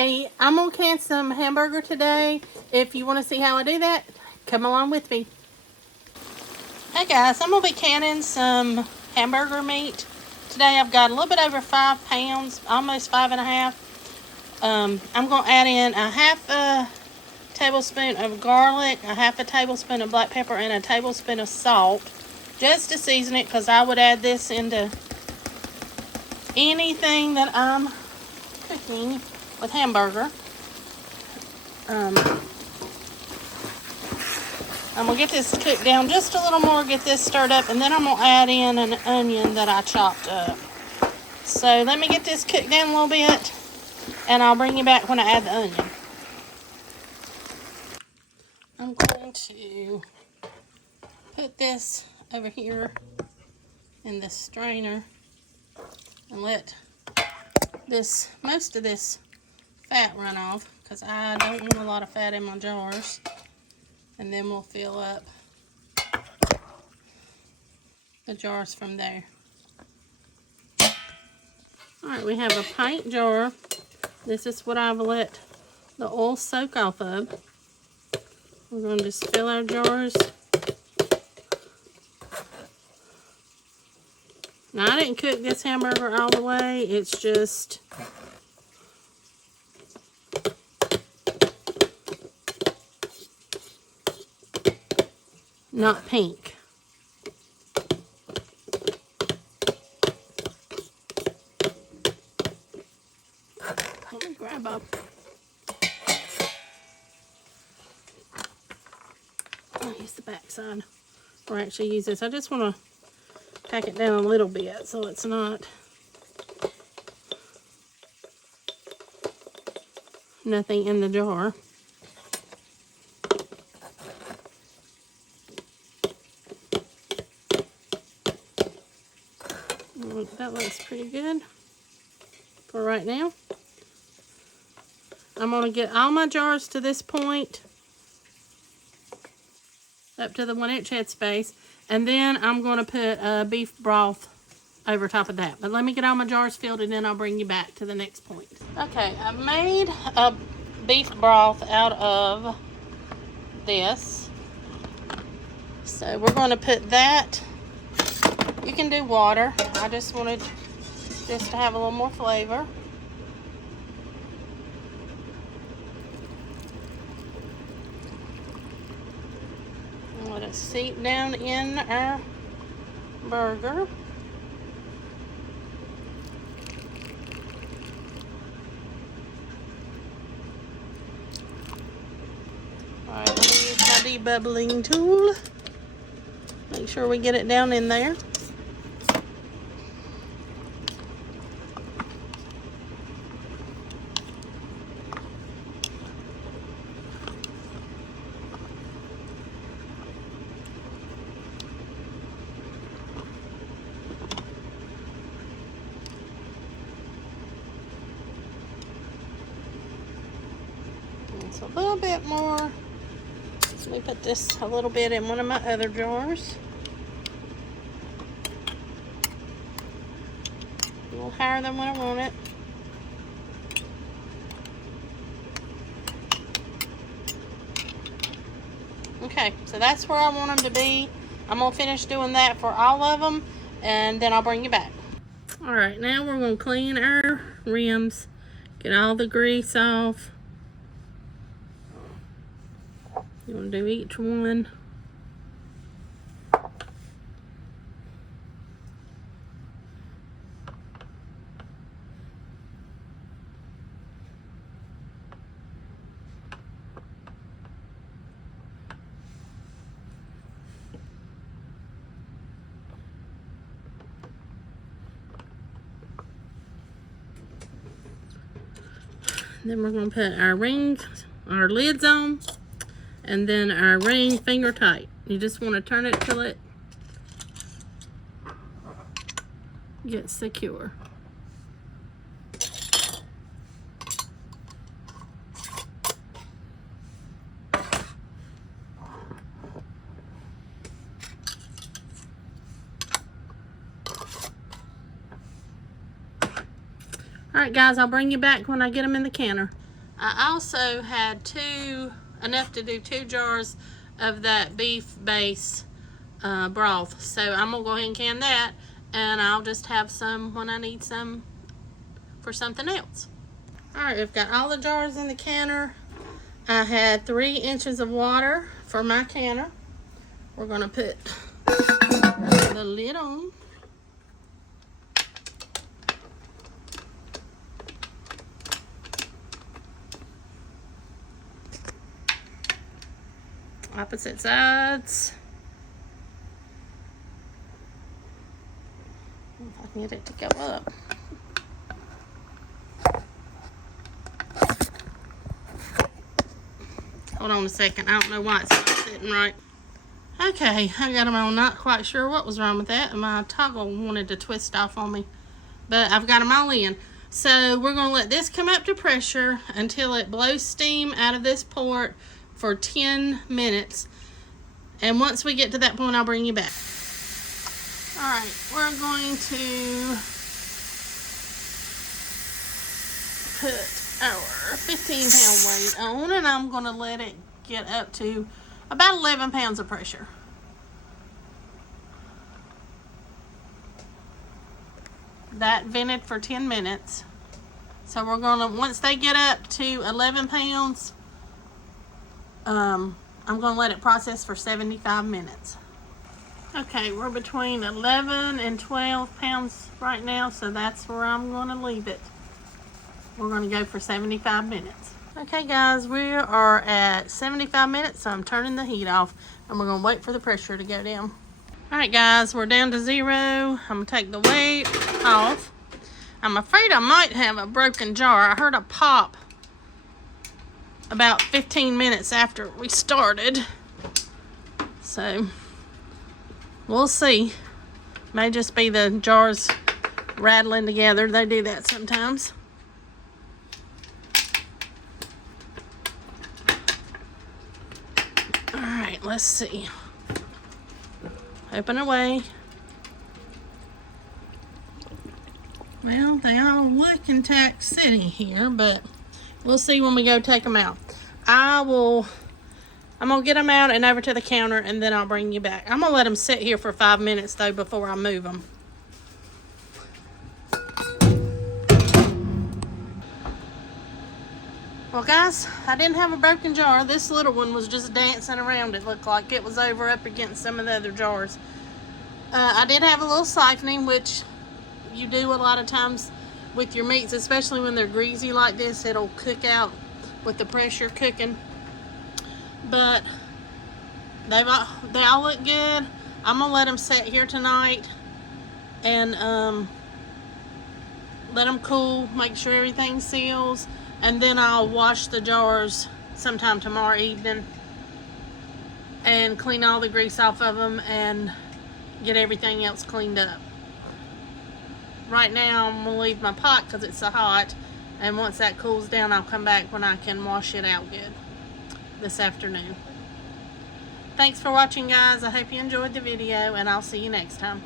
Okay, I'm gonna can some hamburger today. If you want to see how I do that, come along with me. Hey guys, I'm gonna be canning some hamburger meat today. I've got a little bit over 5 pounds, almost 5.5. I'm gonna add in a half a tablespoon of garlic, a half a tablespoon of black pepper, and a tablespoon of salt, just to season it, because I would add this into anything that I'm cooking with hamburger. I'm gonna get this cooked down just a little more, get this stirred up, and then I'm gonna add in an onion that I chopped up. So let me get this cooked down a little bit, and I'll bring you back when I add the onion. I'm going to put this over here in the strainer and let most of this fat run off, because I don't want a lot of fat in my jars. And then we'll fill up the jars from there. Alright, we have a pint jar. This is what I've let the oil soak off of. We're going to just fill our jars. Now, I didn't cook this hamburger all the way. It's just not pink. Let me grab up. I'll use the back side. Or actually use this. I just want to pack it down a little bit so it's not nothing in the jar. That looks pretty good for right now. I'm going to get all my jars to this point, up to the 1-inch headspace, and then I'm going to put beef broth over top of that. But let me get all my jars filled, and then I'll bring you back to the next point. Okay, I've made a beef broth out of this. So we're going to put that. You can do water. I just wanted this to have a little more flavor. Let it seep down in our burger. Alright, let me use my debubbling tool. Make sure we get it down in there. It's a little bit more. Let me put this a little bit in one of my other jars. A little higher than what I want it. Okay, so that's where I want them to be. I'm going to finish doing that for all of them, and then I'll bring you back. Alright, now we're going to clean our rims, get all the grease off. You want to do each one. Then we're going to put our our lids on, and then our ring finger tight. You just want to turn it till it gets secure. Alright guys, I'll bring you back when I get them in the canner. I also had enough to do 2 jars of that beef base broth. So I'm gonna go ahead and can that, and I'll just have some when I need some for something else. All right, we've got all the jars in the canner. I had 3 inches of water for my canner. We're gonna put the lid on. Opposite sides. If I can get it to go up. Hold on a second. I don't know why it's not sitting right. Okay, I got them on. Not quite sure what was wrong with that. My toggle wanted to twist off on me. But I've got them all in. So we're going to let this come up to pressure until it blows steam out of this port for 10 minutes. And once we get to that point, I'll bring you back. Alright, we're going to put our 15-pound weight on, and I'm going to let it get up to about 11 pounds of pressure. That vented for 10 minutes. So we're going to, once they get up to 11 pounds, I'm going to let it process for 75 minutes. Okay, we're between 11 and 12 pounds right now, so that's where I'm going to leave it. We're going to go for 75 minutes. Okay guys, we are at 75 minutes, so I'm turning the heat off, and we're going to wait for the pressure to go down. Alright guys, we're down to 0. I'm going to take the weight off. I'm afraid I might have a broken jar. I heard a pop about 15 minutes after we started. So, we'll see. May just be the jars rattling together. They do that sometimes. Alright, let's see. Open away. Well, they all look intact sitting here, but we'll see when we go take them out. I'm going to get them out and over to the counter, and then I'll bring you back. I'm going to let them sit here for 5 minutes, though, before I move them. Well, guys, I didn't have a broken jar. This little one was just dancing around. It looked like it was over up against some of the other jars. I did have a little siphoning, which you do a lot of times with your meats, especially when they're greasy like this. It'll cook out with the pressure cooking. But they all look good. I'm going to let them sit here tonight and let them cool, make sure everything seals. And then I'll wash the jars sometime tomorrow evening and clean all the grease off of them and get everything else cleaned up. Right now I'm going to leave my pot because it's so hot, and once that cools down I'll come back when I can wash it out good this afternoon. Thanks for watching guys. I hope you enjoyed the video, and I'll see you next time.